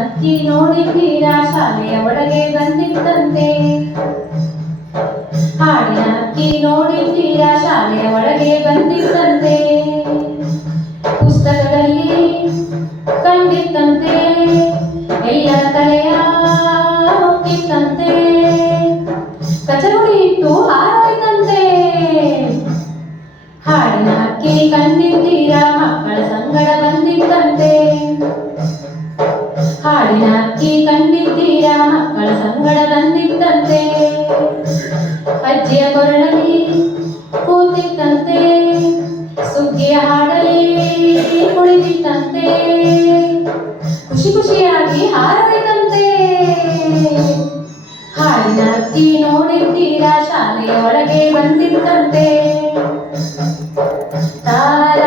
ಅಕ್ಕಿ ನೋಡಿದ್ದೀರಾ ಶಾಲೆಯ ಒಳಗೆ ಬಂದಿತ್ತಂತೆ. ಹಾಡಿನ ಅಕ್ಕಿ ನೋಡಿದ್ದೀರಾ ಶಾಲೆಯ ಒಳಗೆ ಬಂದಿತ್ತಂತೆ. ಪುಸ್ತಕದಲ್ಲಿ ಕಂಡಿತ್ತಂತೆ, ಎಲ್ಲರ ತಲೆಯ ಹೊಕ್ಕಿತ್ತಂತೆ. ಕಚಗುಳಿ ಇಟ್ಟು ಹಾರಾಯ್ತಂತೆ. ಹಾಡಿನ ಅಕ್ಕಿ ಕಂಡಿದ್ದೀರಾ ಮಕ್ಕಳ ಸಂಗಡ ಬಂದಿತ್ತಂತೆ. ಹಾಡಿನ ಅಕ್ಕಿ ಕಂಡಿದ್ದೀರಾ ಮಕ್ಕಳ ಸಂಗಡ ಬಂದಿತ್ತಂತೆ. ಅಜ್ಜಿಯ ಕೊರಳಲ್ಲಿ ಕೂತಿತ್ತಂತೆ, ಸುಗ್ಗಿಯ ಹಾಡಲ್ಲಿ ಕುಳಿತಿತ್ತಂತೆ. ಖುಷಿ ಖುಷಿಯಾಗಿ ಹಾರದಿತ್ತಂತೆ. ಹಾಡಿನ ಅಕ್ಕಿ ನೋಡಿದ್ದೀರಾ ಶಾಲೆಯ ಒಳಗೆ ಬಂದಿತ್ತಂತೆ. ತಾರಾರ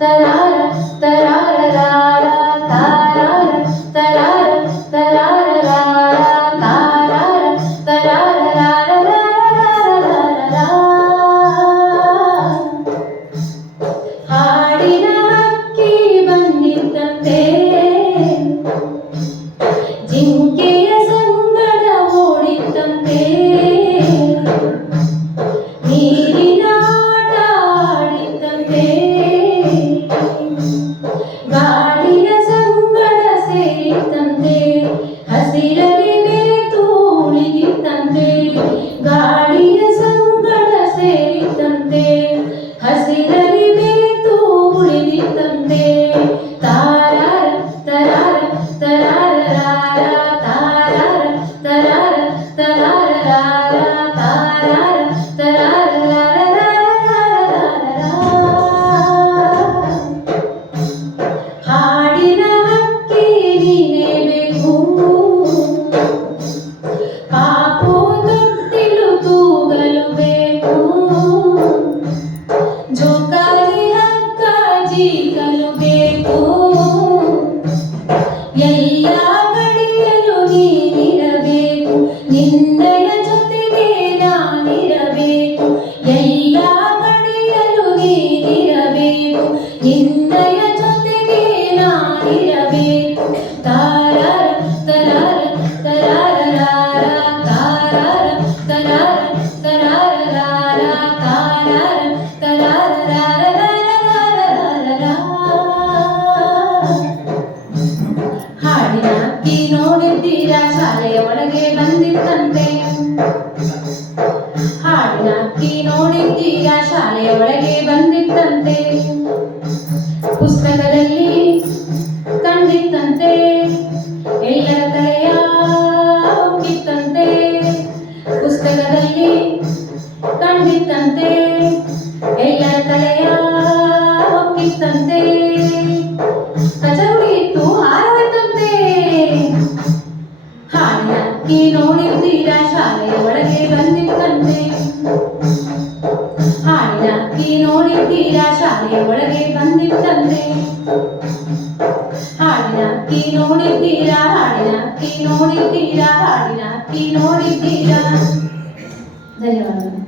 ತರಾರ ತರಾರ ತಾರಾರ ತರಾರ ತರಾರ ತಾರಾರ ತರಾರ. ಹಾಡಿನ ಅಕ್ಕಿ ಬಂದಿತ್ತಂತೆ, ಜಿಂಕೆಯ ಸಂಗಡ ಓಡಿತ್ತಂತೆ. ನೀರಿನ ಆಟ ಆಡಿತ್ತಂತೆ, ಗಾಳಿಯ ಸಂಗಡ ಸೇರಿತ್ತಂತೆ. ಹಸಿರಲ್ಲಿ ಬೆರೆತು ಉಳಿದಿತ್ತಂತೆ, ಗಾಳಿಯ ಸಂಗಡ ಸೇರಿತ್ತಂತೆ. ಹಸಿರಲ್ಲಿ ಬೆರೆತು ಉಳಿದಿತ್ತಂತೆ. ತಾರಾರ ತರಾರ ತರಾರ ತಾರಾರ ತರಾರ ತರಾರ ತಾರಾರ ತರಾರ. ಹಾಡಿನ ಹಕ್ಕಿ ನೀನೇ ಬೇಕು, ಪಾಪು ತೊಟ್ಟಿಲು ತೂಗಲು ಬೇಕು. ಜೋಕಾಲಿ ಹಕ್ಕ ಜೀಗಲು ಬೇಕು, ಎಲ್ಲ ಕಡೆಯಲು ನೀನಿರಬೇಕು. ನಿನ್ನಯ ಜೊತೆಗೆ ನಾನಿರಬೇಕು, ಎಲ್ಲ ಕಡೆಯಲು ನೀನಿರಬೇಕು. ನಿನ್ನಯ ಜೊತೆಗೆ ನಾನಿರಬೇಕು. ತಾರಾರ ತರಾರ ತರಾರ ತಾರಾರ ತರಾರ ತರಾರ ತಾರಾರ ತರಾರ. ಹಾಡಿನ ಅಕ್ಕಿ ನೋಡಿದ್ದೀರಾ ಶಾಲೆಯ ಒಳಗೆ ಬಂದಿತ್ತಂತೆ. ಹಾಡಿನ ಅಕ್ಕಿ ನೋಡಿದ್ದೀರಾ ಶಾಲೆಯ ಒಳಗೆ ಬಂದಿತ್ತಂತೆ. ಪುಸ್ತಕದಲ್ಲಿ ಕಂಡಿತ್ತಂತೆ, ಎಲ್ಲರ ತಲೆಯ ಹೊಕ್ಕಿತ್ತಂತೆ. ಪುಸ್ತಕದಲ್ಲಿ ಕಂಡಿತ್ತಂತೆ, ಎಲ್ಲರ ತಲೆಯ ಹೊಕ್ಕಿತ್ತಂತೆ. ಕಚಗುಳಿ ಇಟ್ಟು ಹಾರಾಯ್ತಂತೆ. ಹಾಡಿನ ಅಕ್ಕಿ ನೋಡಿದ್ದೀರಾ ಶಾಲೆಯ ಒಳಗೆ ಬಂದಿತ್ತಂತೆ. ಹಾಡಿನ ಅಕ್ಕಿ ನೋಡಿದ್ದೀರಾ ಶಾಲೆಯ ಒಳಗೆ ಬಂದಿತ್ತಂತೆ. ಹಾಡಿನ ಅಕ್ಕಿ ನೋಡಿದ್ದೀರಾ, ಹಾಡಿನ ಅಕ್ಕಿ ನೋಡಿದ್ದೀರಾ, ಹಾಡಿನ ಅಕ್ಕಿ ನೋಡಿದ್ದೀರಾ. ಧನ್ಯವಾದಗಳು.